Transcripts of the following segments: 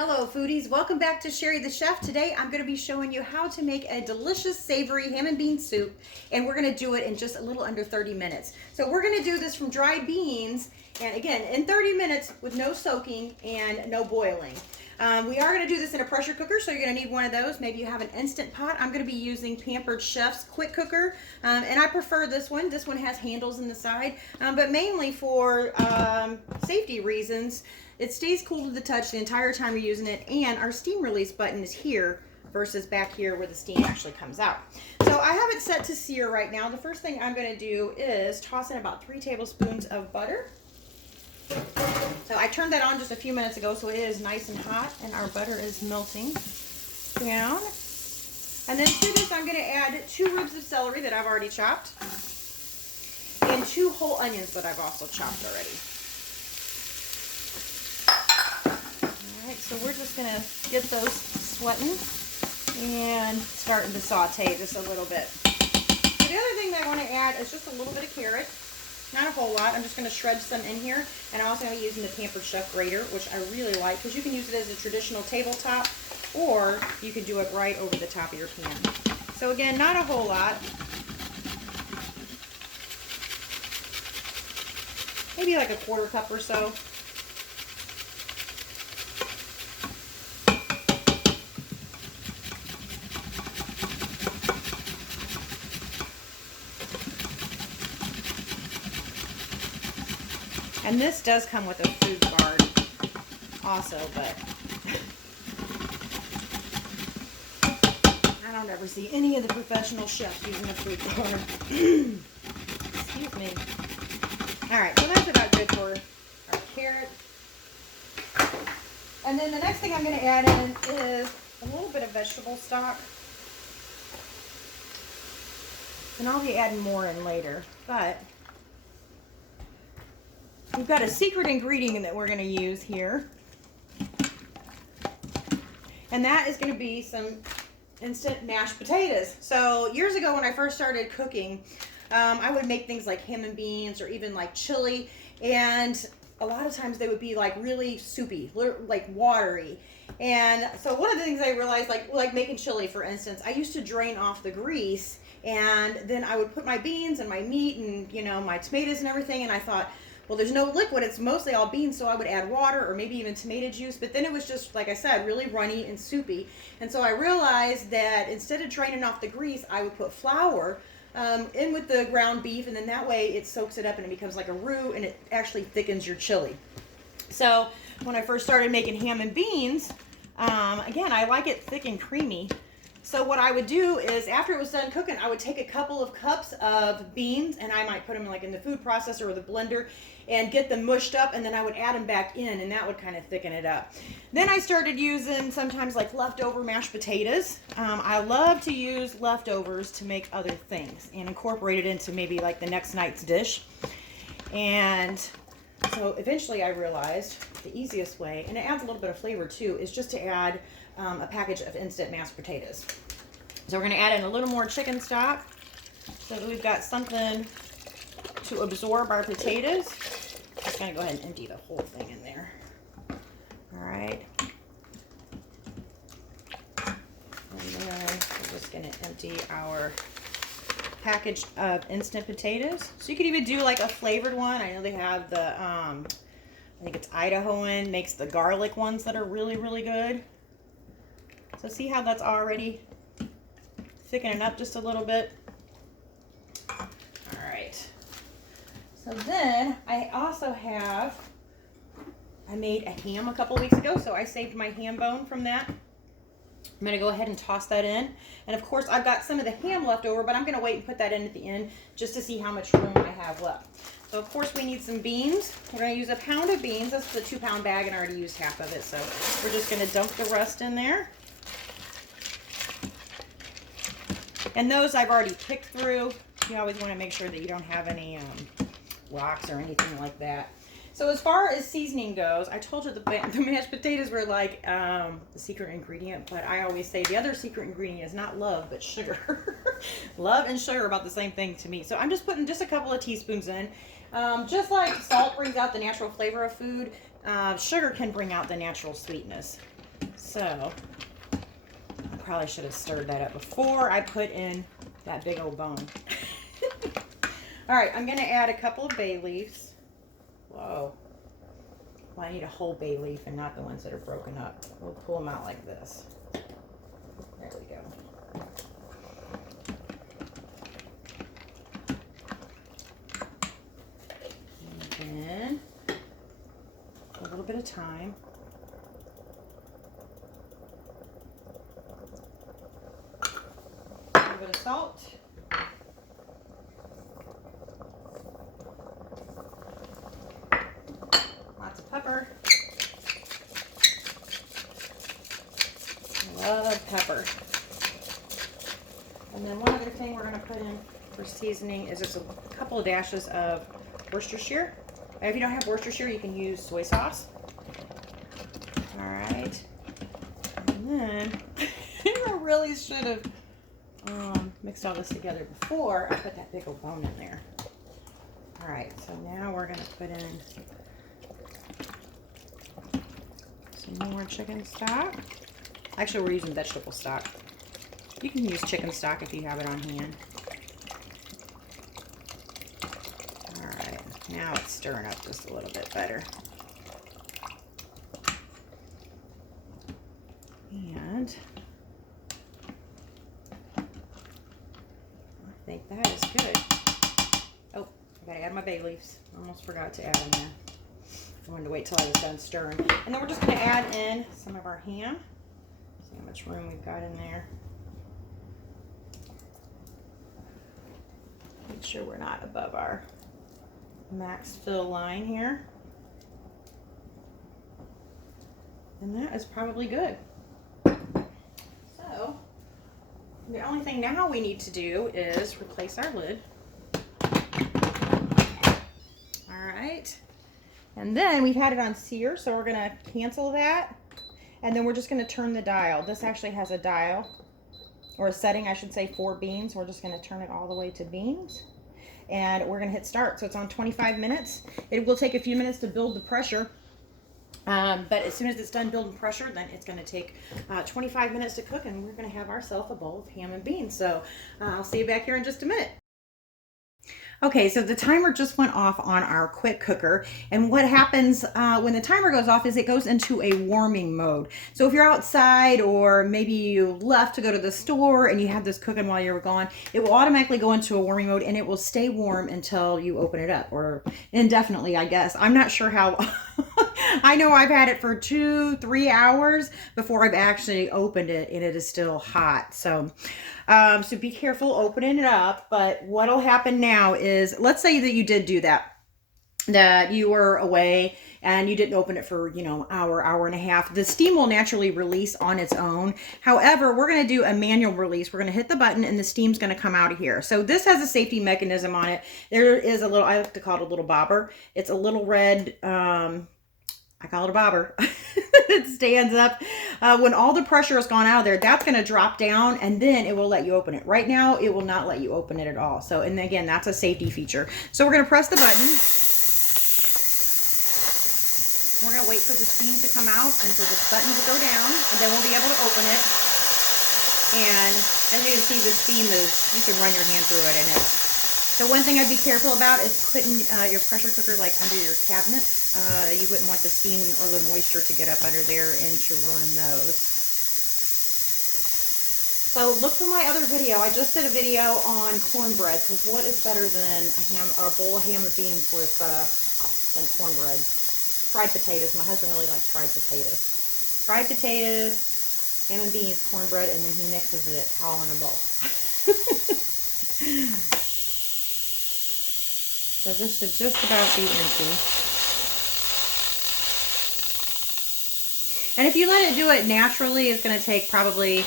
Hello foodies, welcome back to Cheri the Chef. Today I'm going to be showing you how to make a delicious savory ham and bean soup, and we're going to do it in just a little under 30 minutes. So we're going to do this from dried beans, and again in 30 minutes with no soaking and no boiling. We are going to do this in a pressure cooker, so you're going to need one of those. Maybe you have an Instant Pot. I'm going to be using Pampered Chef's quick cooker, and I prefer this one. This one has handles in the side, but mainly for safety reasons. It stays cool to the touch the entire time you're using it, and our steam release button is here versus back here where the steam actually comes out. So I have it set to sear right now. The first thing I'm going to do is toss in about 3 tablespoons of butter. So I turned that on just a few minutes ago, so it is nice and hot, and our butter is melting down. And then to this I'm going to add 2 ribs of celery that I've already chopped, and 2 whole onions that I've also chopped already. So we're just going to get those sweating and starting to saute just a little bit. So the other thing that I want to add is just a little bit of carrot. Not a whole lot. I'm just going to shred some in here. And I'm also going to be using the Pampered Chef grater, which I really like because you can use it as a traditional tabletop, or you can do it right over the top of your pan. So again, not a whole lot. Maybe like a 1/4 cup or so. And this does come with a food guard also, but I don't ever see any of the professional chefs using a food guard. Excuse me. Alright, so that's about good for our carrot. And then the next thing I'm going to add in is a little bit of vegetable stock. And I'll be adding more in later, but we've got a secret ingredient that we're going to use here, and that is going to be some instant mashed potatoes. So years ago when I first started cooking, I would make things like ham and beans or even like chili, and a lot of times they would be like really soupy, like watery. And so one of the things I realized, like making chili for instance, I used to drain off the grease, and then I would put my beans and my meat and my tomatoes and everything, and I thought, well, there's no liquid, it's mostly all beans, so I would add water or maybe even tomato juice, but then it was just, like I said, really runny and soupy. And so I realized that instead of draining off the grease, I would put flour in with the ground beef, and then that way it soaks it up and it becomes like a roux, and it actually thickens your chili. So when I first started making ham and beans, again, I like it thick and creamy. So what I would do is, after it was done cooking, I would take a couple of cups of beans, and I might put them like in the food processor or the blender and get them mushed up, and then I would add them back in, and that would kind of thicken it up. Then I started using sometimes like leftover mashed potatoes. I love to use leftovers to make other things and incorporate it into maybe like the next night's dish. And so eventually I realized the easiest way, and it adds a little bit of flavor too, is just to add a package of instant mashed potatoes. So we're going to add in a little more chicken stock so that we've got something to absorb our potatoes. Just going to go ahead and empty the whole thing in there. All right. And then we're just going to empty our package of instant potatoes. So you could even do like a flavored one. I know they have the, I think it's Idahoan, makes the garlic ones that are really, really good. So see how that's already thickening up just a little bit? All right. So then I also have, I made a ham a couple weeks ago, so I saved my ham bone from that. I'm going to go ahead and toss that in. And of course I've got some of the ham left over, but I'm going to wait and put that in at the end just to see how much room I have left. So of course we need some beans. We're going to use a pound of beans. That's the 2-pound bag, and I already used half of it. So we're just going to dump the rest in there. And those I've already picked through. You always want to make sure that you don't have any rocks or anything like that. So as far as seasoning goes, I told you the mashed potatoes were like the secret ingredient, but I always say the other secret ingredient is not love, but sugar. Love and sugar are about the same thing to me. So I'm just putting just a couple of teaspoons in. Just like salt brings out the natural flavor of food, sugar can bring out the natural sweetness. So I probably should have stirred that up before I put in that big old bone. All right, I'm gonna add a couple of bay leaves. Whoa. Well, I need a whole bay leaf and not the ones that are broken up. We'll pull them out like this. There we go. And then a little bit of thyme. A little bit of salt. Lots of pepper. Love pepper. And then one other thing we're going to put in for seasoning is just a couple of dashes of Worcestershire. If you don't have Worcestershire, you can use soy sauce. All right. And then I really should have mixed all this together before I put that big old bone in there. All right, so now we're going to put in some more chicken stock. Actually, we're using vegetable stock. You can use chicken stock if you have it on hand. All right, now it's stirring up just a little bit better. And I think that is good. Oh, I gotta add my bay leaves. Almost forgot to add them there. I wanted to wait till I was done stirring. And then we're just gonna add in some of our ham. See how much room we've got in there. Make sure we're not above our max fill line here. And that is probably good. So, the only thing now we need to do is replace our lid. All right. And then we've had it on sear, so we're gonna cancel that. And then we're just gonna turn the dial. This actually has a dial, or a setting, I should say, for beans. We're just gonna turn it all the way to beans. And we're gonna hit start. So it's on 25 minutes. It will take a few minutes to build the pressure. But as soon as it's done building pressure, then it's gonna take 25 minutes to cook, and we're gonna have ourselves a bowl of ham and beans. So I'll see you back here in just a minute. Okay, so the timer just went off on our quick cooker, and what happens when the timer goes off is it goes into a warming mode. So if you're outside, or maybe you left to go to the store and you have this cooking while you were gone, it will automatically go into a warming mode, and it will stay warm until you open it up, or indefinitely, I guess. I'm not sure how. I know I've had it for 2-3 hours before I've actually opened it, and it is still hot. So so be careful opening it up. But what'll happen now is, let's say that you did do that you were away and you didn't open it for, you know, hour and a half. The steam will naturally release on its own. However, we're going to do a manual release. We're going to hit the button and the steam's going to come out of here. So this has a safety mechanism on it. There is a little, I like to call it a little bobber. It's a little red, I call it a bobber. It stands up. When all the pressure has gone out of there, that's going to drop down, and then it will let you open it. Right now, it will not let you open it at all. So, and again, that's a safety feature. So we're going to press the button. We're going to wait for the steam to come out and for this button to go down, and then we'll be able to open it. And as you can see, the steam is, you can run your hand through it, and it's. So one thing I'd be careful about is putting your pressure cooker like under your cabinets. You wouldn't want the steam or the moisture to get up under there and to ruin those. So look for my other video. I just did a video on cornbread, because what is better than a bowl of ham and beans with than cornbread? Fried potatoes. My husband really likes fried potatoes. Fried potatoes, ham and beans, cornbread, and then he mixes it all in a bowl. So this should just about be empty. And if you let it do it naturally, it's going to take probably,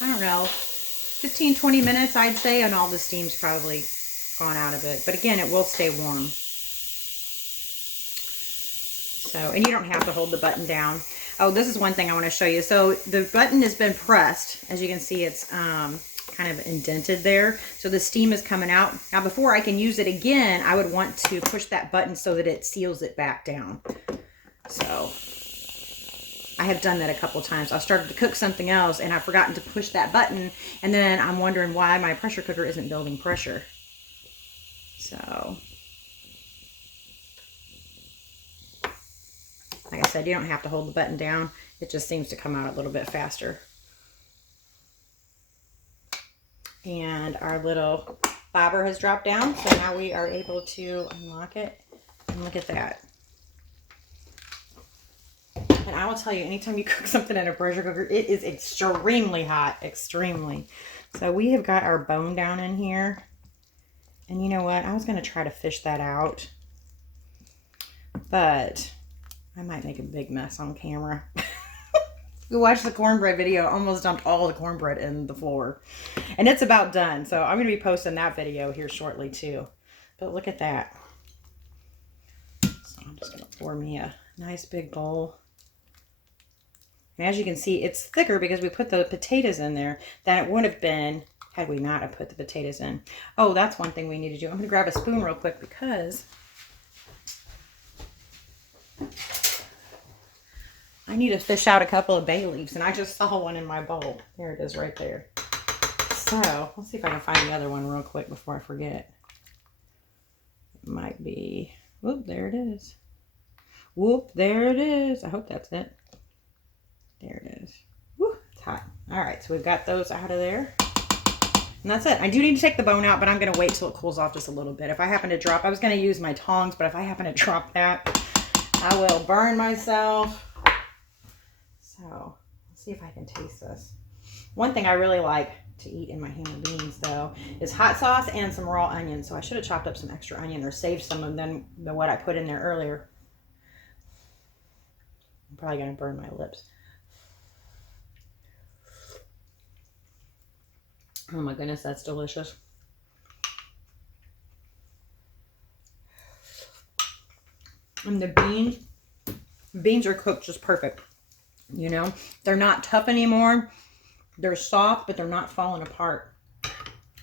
I don't know, 15-20 minutes, I'd say, and all the steam's probably gone out of it. But again, it will stay warm. So, and you don't have to hold the button down. Oh, this is one thing I want to show you. So the button has been pressed. As you can see, it's kind of indented there. So the steam is coming out. Now, before I can use it again, I would want to push that button so that it seals it back down. So I I have done that a couple times. I've started to cook something else and I've forgotten to push that button, and then I'm wondering why my pressure cooker isn't building pressure. So, like I said, you don't have to hold the button down. It just seems to come out a little bit faster. And our little bobber has dropped down, so now we are able to unlock it. And look at that. And I will tell you, anytime you cook something in a pressure cooker, it is extremely hot, extremely. So we have got our bone down in here. And you know what? I was going to try to fish that out, but I might make a big mess on camera. You watch the cornbread video, I almost dumped all the cornbread in the floor. And it's about done. So I'm going to be posting that video here shortly too. But look at that. So I'm just going to pour me a nice big bowl. And as you can see, it's thicker because we put the potatoes in there than it would have been had we not have put the potatoes in. Oh, that's one thing we need to do. I'm going to grab a spoon real quick because I need to fish out a couple of bay leaves, and I just saw one in my bowl. There it is right there. So let's see if I can find the other one real quick before I forget. It might be, whoop, there it is. Whoop, there it is. I hope that's it. There it is. Woo, it's hot. All right, so we've got those out of there. And that's it. I do need to take the bone out, but I'm going to wait till it cools off just a little bit. If I happen to drop, I was going to use my tongs, but if I happen to drop that, I will burn myself. So let's see if I can taste this. One thing I really like to eat in my ham and beans, though, is hot sauce and some raw onions. So I should have chopped up some extra onion or saved some of them than what I put in there earlier. I'm probably going to burn my lips. Oh my goodness, that's delicious. And the beans are cooked just perfect. You know, they're not tough anymore. They're soft, but they're not falling apart.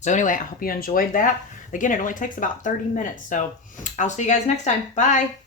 So anyway, I hope you enjoyed that. Again, it only takes about 30 minutes. So I'll see you guys next time. Bye.